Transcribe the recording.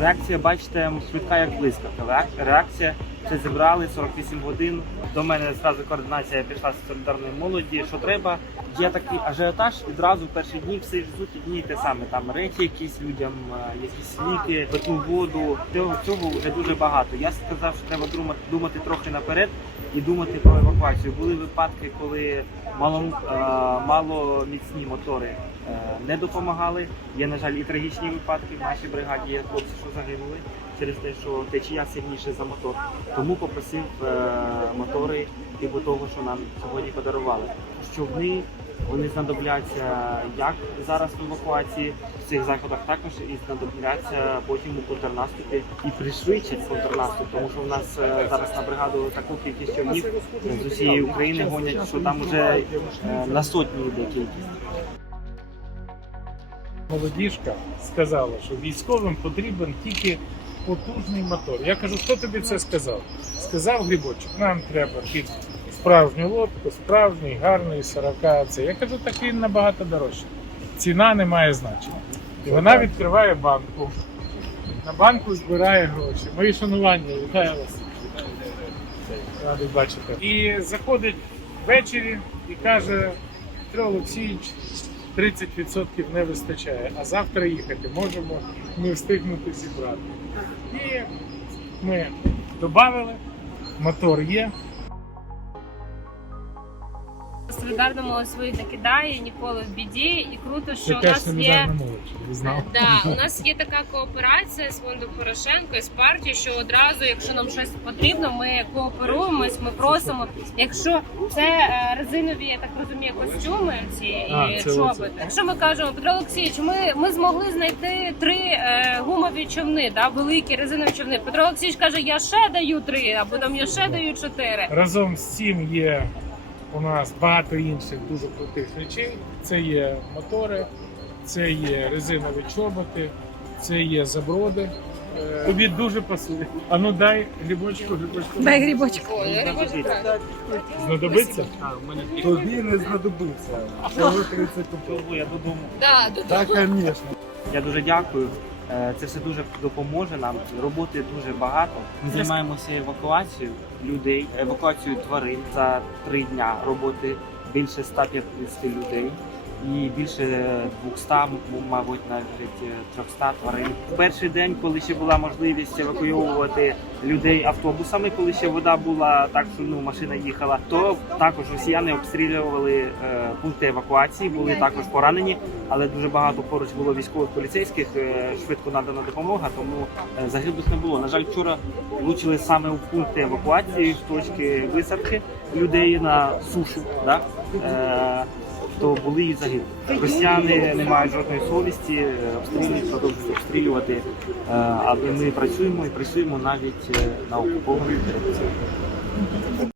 Реакція, бачите, швидка як блискавка. Ре- Реакція. Це зібрали 48 годин. До мене зразу координація пішла з солідарної молоді. Що треба? Є такий ажіотаж. Відразу в перші дні всі ждуть одні те саме. Там речі якісь людям, е, якісь ліки, питну воду. Цього, цього вже дуже багато. Я сказав, що треба думати, думати трохи наперед і думати про евакуацію. Були випадки, коли мало, е, мало міцні мотори е, не допомагали. Є, на жаль, і трагічні випадки. В нашій бригаді є хлопці, що загинули через те, що течія сильніше за мотор. Тому попросив е, мотори типу того, що нам сьогодні подарували. Човни вони знадобляться як зараз в евакуації в цих заходах, також і знадобляться потім у контрнаступі і пришвидшить контрнаступ, тому що в нас е, зараз на бригаду таку кількість човнів з усієї України гонять, що там вже е, на сотні йде кількість. Молодіжка сказала, що військовим потрібен тільки потужний мотор. Я кажу, хто тобі це сказав? Сказав Грибочок, нам треба під справжню лодку, справжній, гарний 40 це. Я кажу, так він набагато дорожчий. Ціна не має значення. І вона відкриває банку. На банку збирає гроші. Мої шанування, вітаю вас. Радий бачити. І заходить ввечері і каже, Петро Олексійович, 30% не вистачає, а завтра їхати можемо не встигнути зібрати. І ми додали, мотор є. Солідарна молодь свої не кидає ніколи в біді, і круто, що у нас є. Да, у нас є така кооперація з фондом Порошенко і з партією, що одразу, якщо нам щось потрібно, ми кооперуємось, ми просимо. Якщо це е, резинові, я так розумію, костюми ці і чоботи. Якщо ми кажемо, Петро Олексійович, ми, ми змогли знайти три е, гумові човни, да, великі резинові човни. Петро Олексійович каже, я ще даю три, або там я ще даю чотири. Разом з цим є у нас багато інших дуже крутих речей. Це є мотори, це є резинові чоботи, це є заброди. Е, Тобі дуже пасує. А ну дай грибочку, грибочку. Дай грибочку. Брати. Знадобиться? Тобі не знадобиться. Всього 30 купив. Я додому? Так, звісно. Я дуже дякую. Е, Це все дуже допоможе нам. Роботи дуже багато. Ми займаємося евакуацією людей, евакуацією тварин за три дня роботи більше 150 людей. І більше 200, мабуть, навіть 300 тварин. В перший день, коли ще була можливість евакуювати людей автобусами, коли ще вода була так, що ну машина їхала, то також росіяни обстрілювали е, пункти евакуації, були також поранені, але дуже багато поруч було військових поліцейських. е, швидко надана допомога, тому е, загиблих не було. На жаль, вчора влучили саме у пункти евакуації, в точки висадки людей на сушу. Да? Е, то були і загиблі. Росіяни не мають жодної совісті, е, обстрілюють, продовжують обстрілювати. А Але ми працюємо і працюємо навіть е, на окупованих територіях.